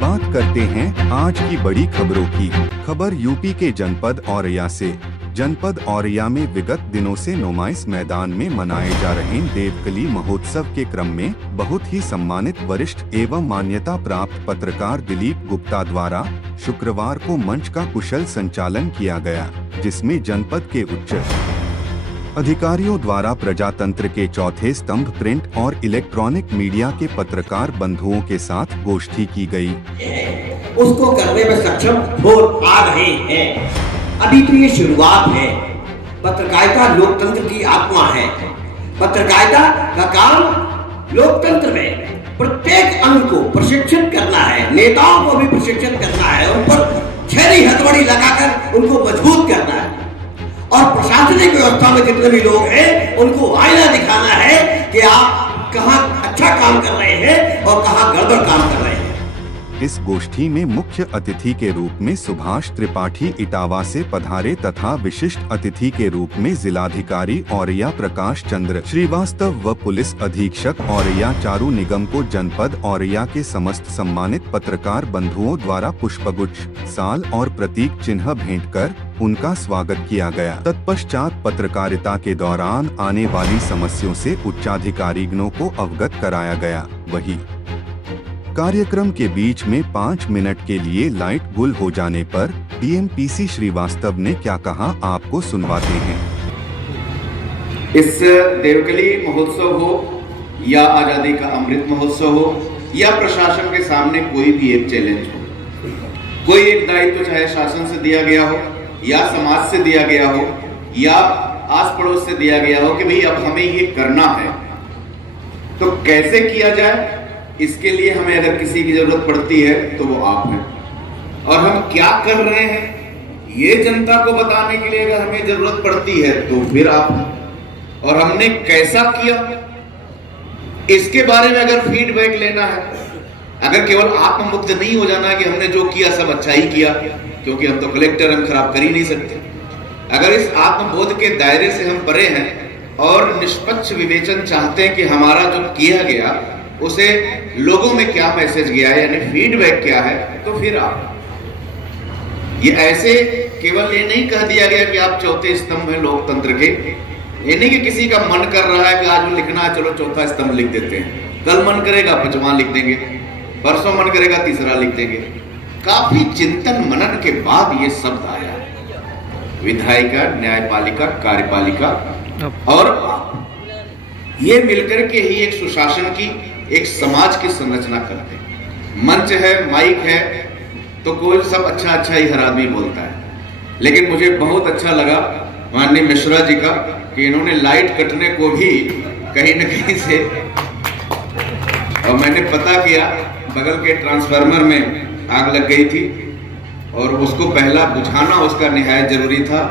बात करते हैं आज की बड़ी खबरों की। खबर यूपी के जनपद औरैया से। जनपद औरैया में विगत दिनों से नुमाइश मैदान में मनाए जा रहे देवकली महोत्सव के क्रम में बहुत ही सम्मानित वरिष्ठ एवं मान्यता प्राप्त पत्रकार दिलीप गुप्ता द्वारा शुक्रवार को मंच का कुशल संचालन किया गया, जिसमें जनपद के उच्च अधिकारियों द्वारा प्रजातंत्र के चौथे स्तंभ प्रिंट और इलेक्ट्रॉनिक मीडिया के पत्रकार बंधुओं के साथ गोष्ठी की गई। उसको करने में सक्षम हो आ रहे हैं। अभी तो ये शुरुआत है। पत्रकारिता लोकतंत्र की आत्मा है। पत्रकारिता का काम लोकतंत्र में प्रत्येक अंग को प्रशिक्षित करना है, नेताओं को भी प्रशिक्षित करना है, उन पर छेड़ी हथौड़ी लगाकर उनको मजबूत करना है और प्रशासनिक व्यवस्था में जितने भी लोग हैं उनको आईना दिखाना है कि आप कहां अच्छा काम कर रहे हैं और कहां गड़बड़ काम कर रहे हैं। इस गोष्ठी में मुख्य अतिथि के रूप में सुभाष त्रिपाठी इटावा से पधारे तथा विशिष्ट अतिथि के रूप में जिलाधिकारी औरैया प्रकाश चंद्र श्रीवास्तव व पुलिस अधीक्षक औरैया चारू निगम को जनपद औरैया के समस्त सम्मानित पत्रकार बंधुओं द्वारा पुष्पगुच्छ, साल और प्रतीक चिन्ह भेंट कर उनका स्वागत किया गया। तत्पश्चात पत्रकारिता के दौरान आने वाली समस्याओं से उच्चाधिकारियों को अवगत कराया गया। वही कार्यक्रम के बीच में 5 मिनट के लिए लाइट गुल हो जाने पर डीएमपीसी श्रीवास्तव ने क्या कहा, आपको सुनवाते हैं। इस देवकली महोत्सव हो या आजादी का अमृत महोत्सव हो या प्रशासन के सामने कोई भी एक चैलेंज हो, कोई एक दायित्व चाहे शासन से दिया गया हो या समाज से दिया गया हो या आस पड़ोस से दिया गया हो कि भाई अब हमें ये करना है, तो कैसे किया जाए, इसके लिए हमें अगर किसी की जरूरत पड़ती है तो वो आप हैं। और हम क्या कर रहे हैं ये जनता को बताने के लिए अगर हमें जरूरत पड़ती है तो फिर आप हैं। और हमने कैसा किया इसके बारे में अगर फीडबैक लेना है, अगर केवल आत्ममुक्त नहीं हो जाना कि हमने जो किया सब अच्छा ही किया, क्योंकि हम तो कलेक्टर, हम खराब कर ही नहीं सकते। अगर इस आत्मबोध के दायरे से हम परे हैं और निष्पक्ष विवेचन चाहते हैं कि हमारा जो किया गया उसे लोगों में क्या मैसेज गया है, यानी फीडबैक क्या है, तो फिर आप ये ऐसे केवल ये नहीं कह दिया गया कि आप चौथे स्तंभ हैं लोकतंत्र के। ये नहीं कि किसी का मन कर रहा है कि आज लिखना है, चलो चौथा स्तंभ लिख देते हैं, कल मन करेगा 5वां लिख देंगे, परसों मन करेगा 3रा लिख देंगे। काफी चिंतन मनन के बाद ये शब्द आया, विधायिका, न्यायपालिका, कार्यपालिका और ये मिलकर के ही एक सुशासन की, एक समाज की संरचना करते हैं। मंच है, माइक है, तो कोई सब अच्छा अच्छा ही हर आदमी बोलता है। लेकिन मुझे बहुत अच्छा लगा माननीय मिश्रा जी का कि इन्होंने लाइट कटने को भी कहीं न कहीं से, और मैंने पता किया बगल के ट्रांसफार्मर में आग लग गई थी और उसको पहला बुझाना उसका निहायत जरूरी था,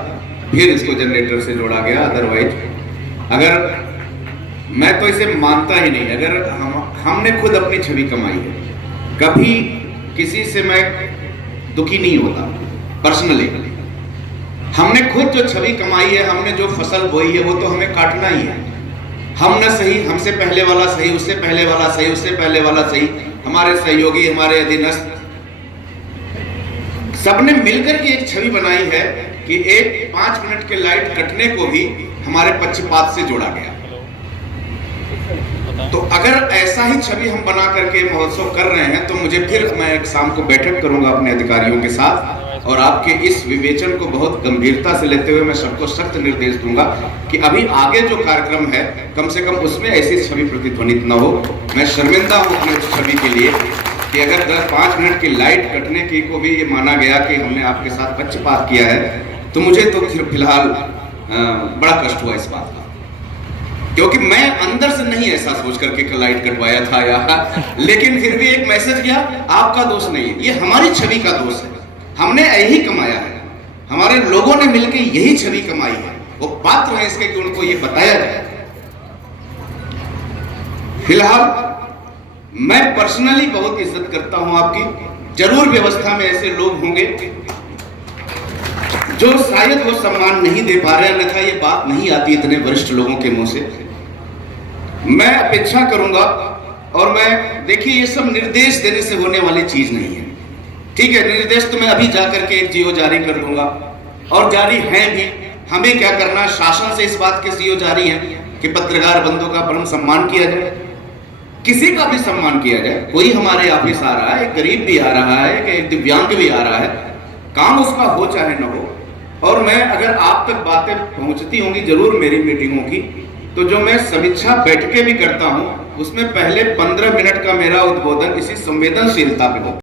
फिर इसको जनरेटर से जोड़ा गया। अदरवाइज अगर मैं तो इसे मानता ही नहीं। अगर हमने खुद अपनी छवि कमाई है, कभी किसी से मैं दुखी नहीं होता पर्सनली। हमने खुद जो छवि कमाई है, हमने जो फसल बोई है, वो तो हमें काटना ही है। हम न सही, हमसे पहले वाला सही, उससे पहले वाला सही, उससे पहले वाला सही, हमारे सहयोगी, हमारे अधीनस्थ, सबने मिलकर के एक छवि बनाई है कि एक 5 मिनट के लाइट कटने को भी हमारे पक्षपात से जोड़ा गया। तो अगर ऐसा ही छवि हम बना करके महोत्सव कर रहे हैं तो मुझे फिर मैं एक शाम को बैठक करूंगा अपने अधिकारियों के साथ और आपके इस विवेचन को बहुत गंभीरता से लेते हुए मैं सबको सख्त निर्देश दूंगा कि अभी आगे जो कार्यक्रम है कम से कम उसमें ऐसी छवि प्रतिध्वनित न हो। मैं शर्मिंदा हूं अपने उस छवि के लिए कि अगर 10-5 मिनट की लाइट कटने की को भी ये माना गया कि हमने आपके साथ पक्षपात किया है, तो मुझे तो फिलहाल बड़ा कष्ट हुआ इस बात का, क्योंकि मैं अंदर से नहीं ऐसा सोच करके लाइट कटवाया था या, लेकिन फिर भी एक मैसेज गया, आपका दोष नहीं है, ये हमारी छवि का दोष है, हमने यही कमाया है, हमारे लोगों ने मिलकर यही छवि कमाई है, वो पात्र है इसके कि उनको ये बताया जाए। फिलहाल मैं पर्सनली बहुत इज्जत करता हूं आपकी। जरूर व्यवस्था में ऐसे लोग होंगे जो शायद वो सम्मान नहीं दे पा रहे, अन्यथा ये बात नहीं आती इतने वरिष्ठ लोगों के मुंह से। मैं अपेक्षा करूंगा और मैं देखिए ये सब निर्देश देने से होने वाली चीज नहीं है। ठीक है, निर्देश तो मैं अभी जाकर के एक जीओ जारी कर दूंगा और जारी है भी। हमें क्या करना, शासन से इस बात के जीओ जारी है कि पत्रकार बंधुओं का परम सम्मान किया जाए, किसी का भी सम्मान किया जाए। कोई हमारे ऑफिस आ रहा है, एक गरीब भी आ रहा है, एक दिव्यांग भी आ रहा है, काम उसका हो चाहे न हो। और मैं अगर आप तक बातें पहुंचती होंगी जरूर मेरी मीटिंगों की, तो जो मैं समीक्षा बैठकें भी करता हूं उसमें पहले 15 मिनट का मेरा उद्बोधन इसी संवेदनशीलता पे होता है।